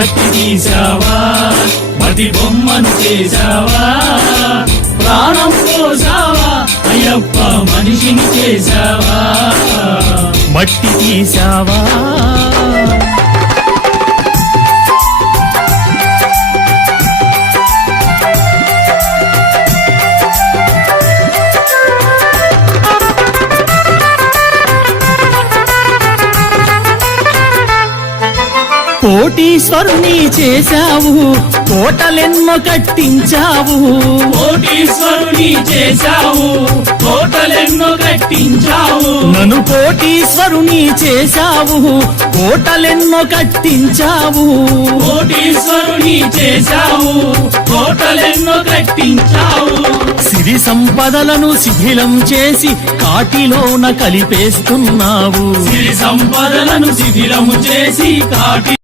మట్టి తీసావా మట్టి బొమ్మను చేసావా ప్రాణం పోసావా అయ్యప్ప మనిషిని చేసావా మట్టి తీసావా కోటీశ్వరుని చేశావు కోటలెన్నో కట్టించావు కోటీశ్వరుని చేశావు కోటలెన్నో కట్టించావు నన్ను కోటీశ్వరుని చేశావు కోటలెన్నో కట్టించావు కోటీశ్వరుని చేశావు కోటలెన్నో కట్టించావు సిరి సంపదలను శిథిలం చేసి కాటిలోన కలిపేస్తున్నావు సిరి సంపదలను శిథిలము చేసి కాటి